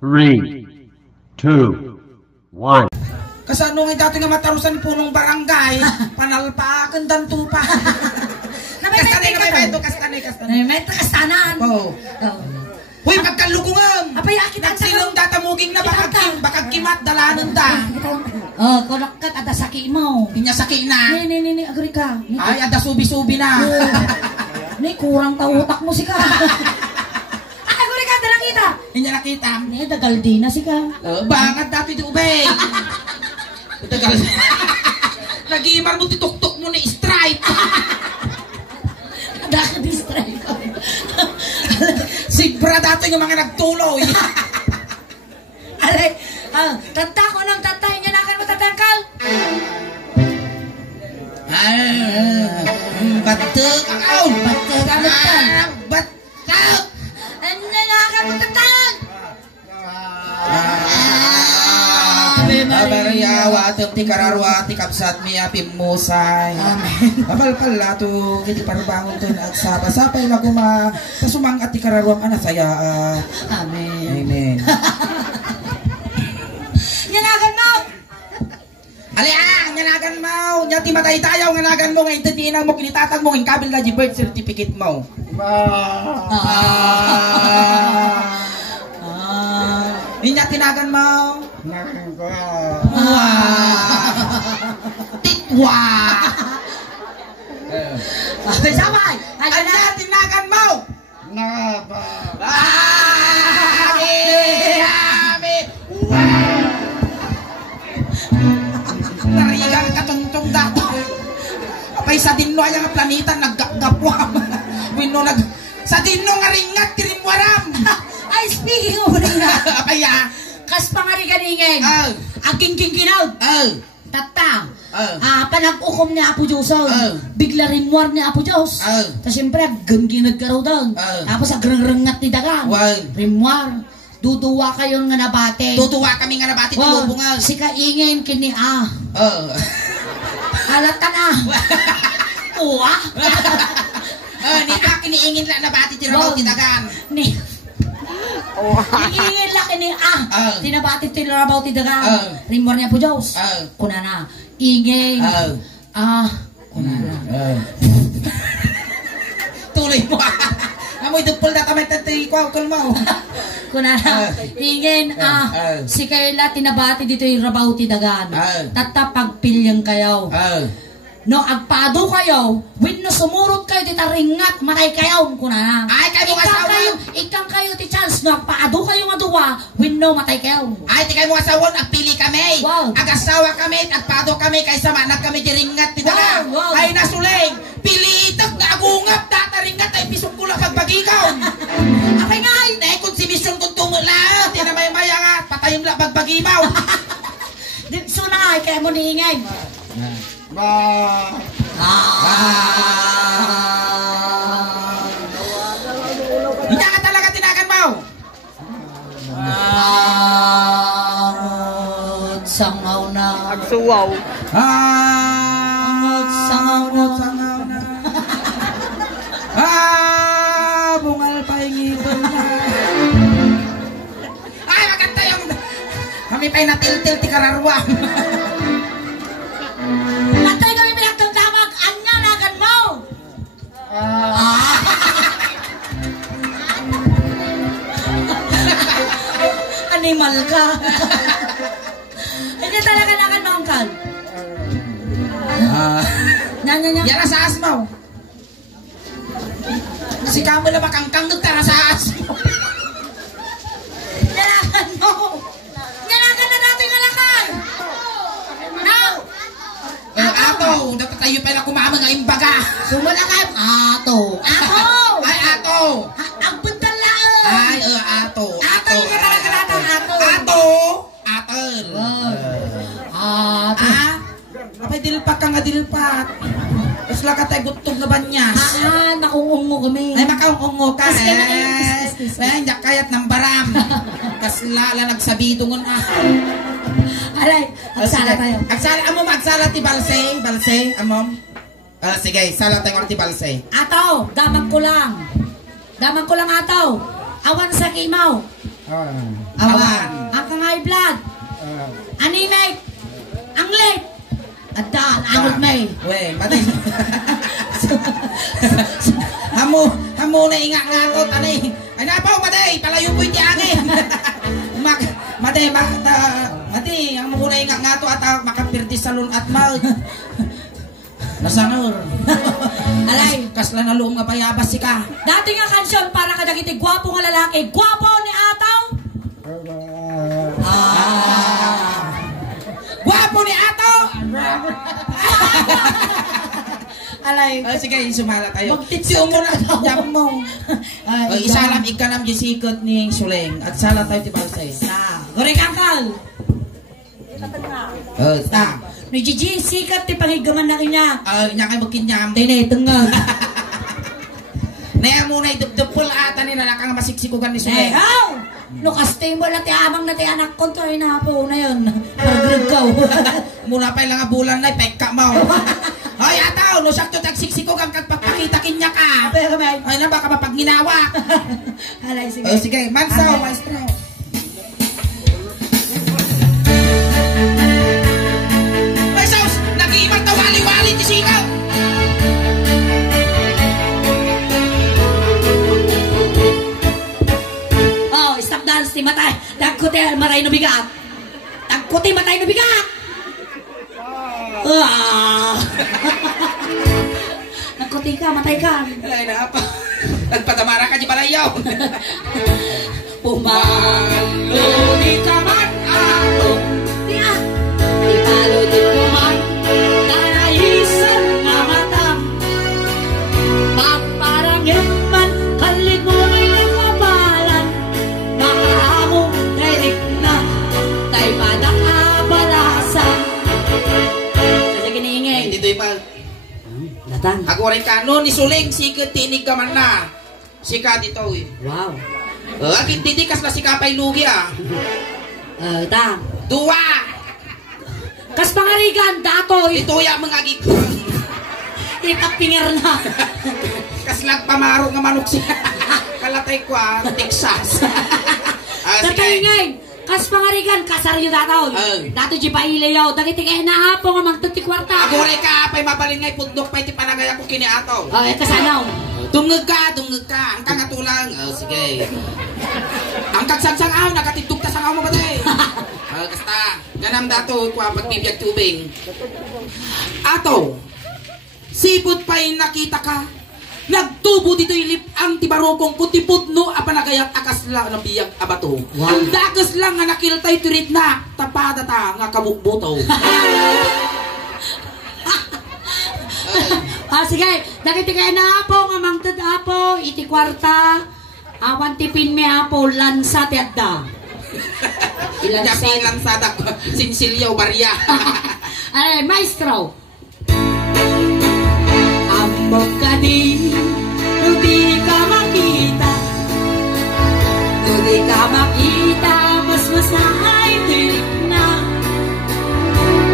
3, 2, 1. Kasano nga dati nga matarusan punong barangay, panalpakan dan tupa. Kastanay nga may ito, kastanay. May kastanan. Oo. Huy, pagkalukungam! Apay, akit ang nagsilong tatamuging na bakag kimat dalanan ta. Konakat ada saki mo. Inya saki na. Ni, agri ka. Ay, ada subi-subi na. Ni, kurang utak mo si ka. Agri ka, ada nakita. Inya nakita. Ni, dagal din na si ka. Bangat dati di ubay. Dagal. Nag-iimar mo tituktok mo ni stripe. Ada ka di stripe. Sigbra dati yung mga nagtuloy. Alay, tanta ko ng tanta, niya na akan mo tatangkal. Batuk ako. Batuk, amat ka. Batuk. Niya na akan mo tatangkal. Abariyawa ating tikararwa tikapsat mi apim musay. Abal pala to kiti parbangon to at sapay na kuma pasumang at tikararwang anak saya. Amen. Nyanagan mo. Nyanagan mo. Nyati matay tayo nganagan mo ngayon tiniinang mo kinitatag mo ng kabil na birth certificate mo. Inya tinagan mo. Titwa. Sabay. Anya tinagan mo. Narigang katungtong dato. Apay sa dinno ay ang planeta naggagapwam. Wino sa dinno nga ringat tirimwaram. Ay, speaking of ringat. Apay kas pangariganingin. Aking kingkinaw. Tata. Panag-ukom ni Apo Diyos. Bigla rimwar ni Apo Diyos. Tapos siyempre, gamginag ka raw doon. Tapos agrang-rangat ni Dagang. Rimwar. Duduwa kayo nga nabate. Duduwa kami nga nabate. Tilubungal. Si kaingin kini halata na. Uwa. Ni kiniingin lang nabate. Tirabaw ti Dagang. Iingin laki ni tinabati tinarabaw ti Dagang. Rimwar niya po Diyos. Kuna na. Ingin. Kuna na. Tuloy mo. Amoy dupol na kamay tatay ko mo. Kuna na. Ingin. Si Kayla tinabati dito yung rabaw ti Dagang. Tata pagpilyang kayo. No, agpado kayo, when no sumurot kayo, di taringat, matay kayo, kuna na. Ay, kayo mga asawa. Ikang kayo ti chance, no, agpado kayo nga duwa, when no, matay kayo. Ay, di kayo mga asawa, agpili kami. Wow. Agasawa kami, agpado kami, kaysa manag kami di ringat, di ba? Wow. Ay, nasuling, pilitak na agungap, dataringat, ay pisong kula pagbagigaw. Apay nga ay. Dahil kung si mission kung tumula, tinamay-maya nga, patayin lang pagbagimaw. So na, kaya mo niingay. Hindi ka talaga tinagan mo. Sangaw na. Agsuwaw. Sangaw na. Bungal pa yung ito na. Ay, maganda yung kami pa'y natil-til ti kararwang. Natay kami pinagtang tawag, anya nagan mo. Animal ka. Hindi talaga nagan mo, Uncle. Nya. Yara sa asmaw. Si kamo na makangkang nagtara sa asmaw. Nalakan mo. Nalakan na natin nalakan. Now. Ato, dapat tayo pala kumama nga imbaga. Sumulakan. Ato. Ay, ato. Ang puntal lang. Ay, ato. Ato ka talaga natin. Ato. Atel. Ato. Apay dilpat ka nga dilpat. Tapos lang ka tayo gutog na banyas. Nakungungo kami. Ay, makaungungo ka. Ay, hindi kayat ng baram. Tapos lala nagsabidungon Alay, agsala tayo. Agsala ti balse, amom. Sige, sala tayo ti balse. Ataw, damag ko lang ataw. Awan sa kimaw. Awan. Ang high blood. Aninay. Ang late. Adaan. Angot may. Weh, matay. Hamo na inga nga to, tanay. Ay napaw, matay. Palayo po yung tiangin. Matay, ang muna inga nga to at makapirti sa lun at mal. Nasanor. Alay. Kasla na luong nga payabas si ka. Dati nga kansyon para kadagiti gwapo nga lalaki. Gwapo ni Ataw. Gwapo ni Ato! Alay. Sige, sumala tayo. Magtitsyo mo na daw. mo. Isalam ikanam di sikot ni Suleng. At sala tayo ti Balsay. Goreng kakal. Ta. May Gigi, sikat ti panghigaman na kanya. Nya kay magkinyam. Tine, tengah. Naya muna idupdupol ata ni nakang masiksikugan ni Suleng. No casting mo na ti amang na ti anak ko to na po na yun. Pargrib ka. Muna pa lang bulan na pekka mo. Ay ataw, no sakto tagsiksikugan kag pagpakita kinya ka. Pero may. Ay na baka mapagginawa. Alay sige. Sige, mansaw, maestro. Maestros, nag-iimal ta wali-wali ti sikaw. Stop dance ti matay. Tagkuti maray no bigat. Tagkuti matay no bigat. Nagkuti ka, matay ka. Ay na apa. Nagpatamara ka di palayaw. Pumalo di kaman ato. Tiya. Ipalo di kuman. Tanaisan na mata. Paparangin man. Kalit mo may nakabalan. Makahamong direct na. Tay pa nakabalasa. Kasi kiniingay. Dito ipal. Datang. Ako rin ka. No, ni Suleng, sikit tinig ka man na. Sika dito eh. Wow. Akin titikas na si Kapay Lugi ah. Tang. Dua! Kas pangarigan, datoy. Ito ya mga gig. Ipapingir na. Kas nagpamaro nga manok siya. Kalatay ko ah, Texas. Tatay ngay, kas pangarigan, kasaryo datoy. Dato di pa ilayaw, dagiti kaya naapo nga magtuti kwarta. Ako rin ka, pa'y mabalin ngay pundok pa'y ti panagaya ko kini ato. Kasanaw. Dungag ka. Ang kangatulang. Sige. Ang kagsangsang nakatitug ta sang mo ba tayo? Kasta, ganam dato, kuha pagpibiyag tubing. Ato, sipot pa'y nakita ka. Nagtubo dito ilip ang tibarokong putiputno apanagayat akasla ng biyag abato. Wow. Ang dagas lang nga nakiltay turit na tapada ta nga kabukbuto. Sige, dagiti kaya naapo nga mangtad apo, iti kwarta, awan tipin me apo, lansa ti adda. Ilansay lansada ko, Sinsilyo Barya. Ay, maestro. Ambok ka di, di ka makita. Di ka makita, mas ay tirik na.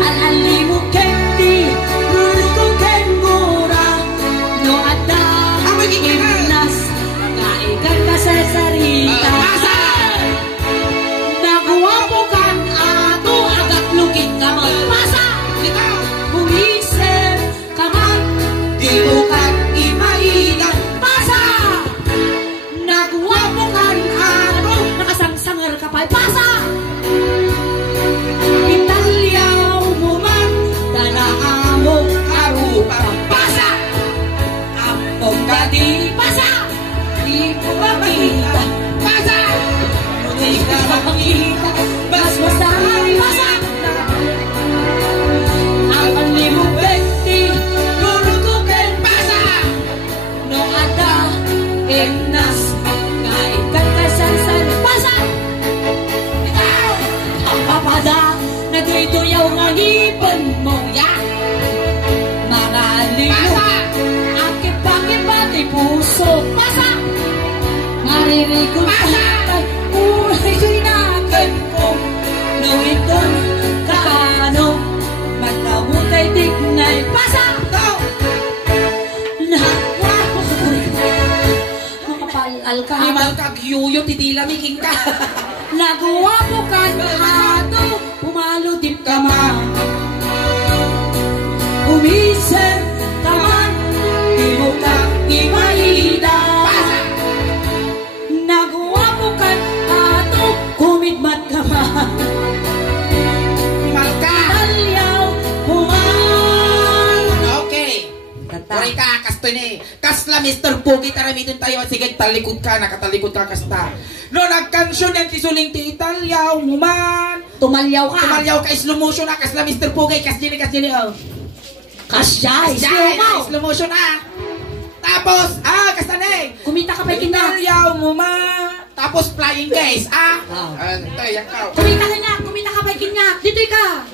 Alali mo kendi, rurko ken mura. No ada, inas, naikan ka sa sarita. Naguwapo kan ato, agat lukit ka mo. Masa! Kung titila miking ka. Nagawa mo kan ato, pumalutip ka man. Umiser ka man, di mo ka imaida. Nagawa mo kan ato, kumitmat ka man. Malka. Talyaw, pumal. Okay. Uri ka, kasto ni. Kasla, Mr. Pogi, taramitin tayo. Sige, talikod ka, nakatalikod ka, kasta. No, nagkansyon yan, tisuling ti Italyaw, muman. Tumalyaw ka. Tumalyaw ka, slow motion na, kasla, Mr. Pogi, kasjini, oh. Kasya, Slow motion na. Tapos, kasta ni. Kumita ka pa ikin na. Italyaw, muman. Tapos, flying case, ito, yakaw. Kumita ka pa ikin na. Dito'y ka.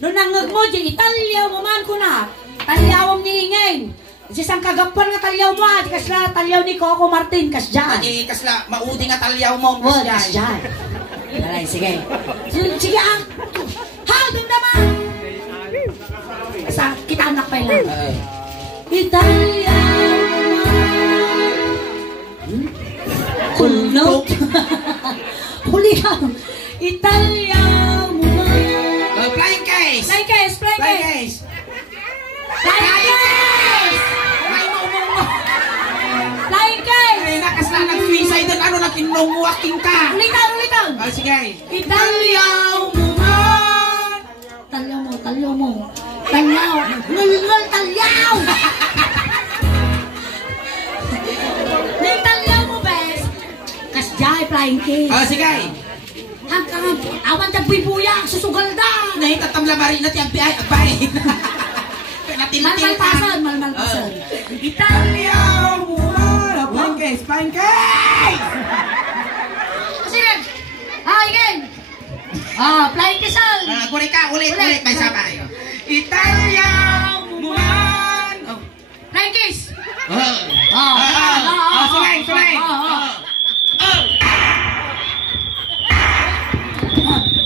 Doon nangag mo, dyan, Italyaw mo man ko na. Talyawam ni Ingeng. Isang kagapan nga talyaw mo, di kasla talyaw ni Coco Martin, kasya. Adi, kasla, maudi nga talyaw mo, Kasya. Alay, sige. Sige, ha, damdaman. Sa, kita anak pa lang. Italyaw mo man. Kulot. Huli ka. Italyaw mo man. Flying case. Flying case. Flying case. Flying case! Ay, nakasla nag-suicide doon. Ano, nakinunguwaking ka. Ulitan! Sige. Italyaw mo man! Talyaw mo. Talyaw! Ngul, talyaw! Nang talyaw mo, bes! Kasjay, flying case. Sige. Hanggang, awan tagbibuya, susugal da! Ngayon, tatamla marin natin ang abay. Malmalpasan. Italyaw mo man! Flying case! Sige! Again! Flying case! Kuri ka, ulit. May sabay. Italyaw mo man! Flying case! Sulay. 1,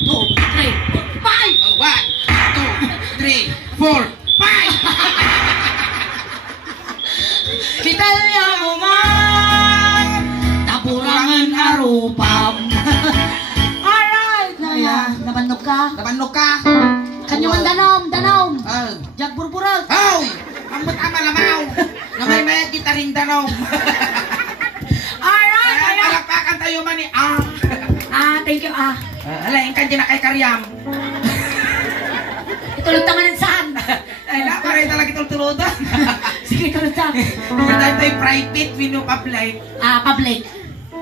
2, 3, 4, 5! Italyaw mo man! Taburangan arupam! Alright! Nabanok ka? Kanyang danom! Jag burburag! Hoy! Ang matama lamaw! Namay mayat kita rin danaw! Alright! Palakpakan tayo man eh! Thank you, Alayin ka dyan na kay Karyam! Itulog taman saan? Ay na, paray talaga itultulodan! Sige, tulog taman. Hindi tayo private, wino public. Public.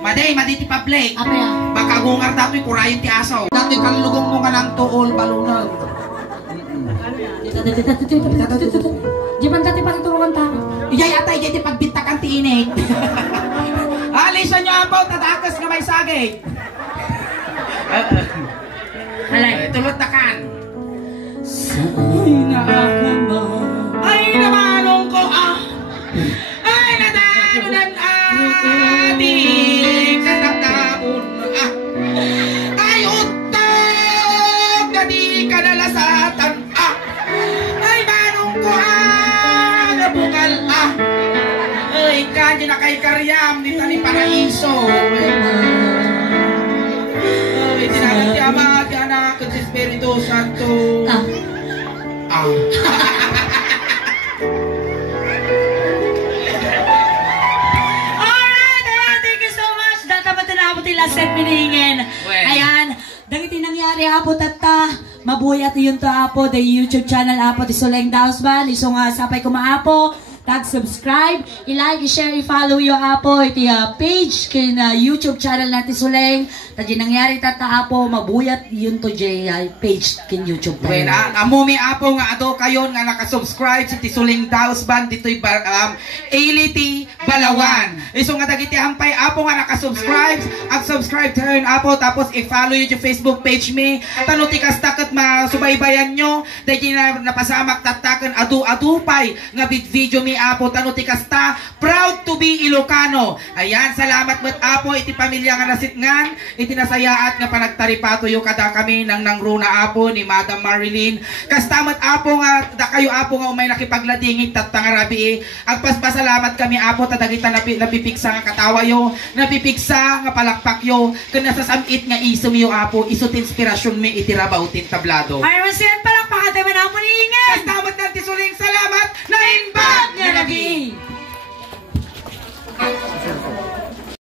Maditi public. Apa ya? Baka gungar dato'y kurayon ti asaw. Dato'y kalulugong mo ka ng tuol, balunag. Di man dati pagtulungan ta. Iyay atay, gaya pagbintakan ti inig. Alisan nyo ang baut, tatakas nga may sagay. Alay. Tulot na kan. Sa'y naakaman. Ay namanong ko ay nadanunan ating katakabon ay utog na di kanalasatan ay manong ko nabungal ay kanyo na kay Karyam dito ni Paraiso ay tinalang ti Ama ti Anak at Espiritu Santo set miningin. Ayan, dagiti nangyari apo tata, mabuyat yun to apo, the YouTube channel apo ti Suleng Dausban, iso nga sapay ko maapo, tag-subscribe, i-like, i-share, i-follow yung apo, iti page, kin YouTube channel natin Suleng, tadi nangyari tata apo, mabuyat yun to page kin YouTube. Bueno, amumi apo nga ado kayon nga nakasubscribe sa Suleng Dausban, dito'y Iliti Balawan. Iso nga dagiti hampay apo nga nakasubscribe, subscribe turn apo, tapos i-follow yung Facebook page me, tanuti kastakot masubaybayan nyo, dahil na napasamak tatakan adu-adupay nga video me kami apo tano ti kasta proud to be Ilocano. Ayan, salamat met apo iti pamilya nga nasitngan iti nasayaat nga panagtaripato yo kada kami nang nangruna apo ni Madam Marilyn. Kasta met apo nga da kayo apo nga umay nakipagladingit tatangarabi agpaspasalamat kami apo tadagita napipiksa nga katawa yo, napipiksa nga palakpak yo ken nasasamit nga isom yo apo isot inspirasyon mi iti rabautin tablado. Ay, masiyan palakpakan tayo na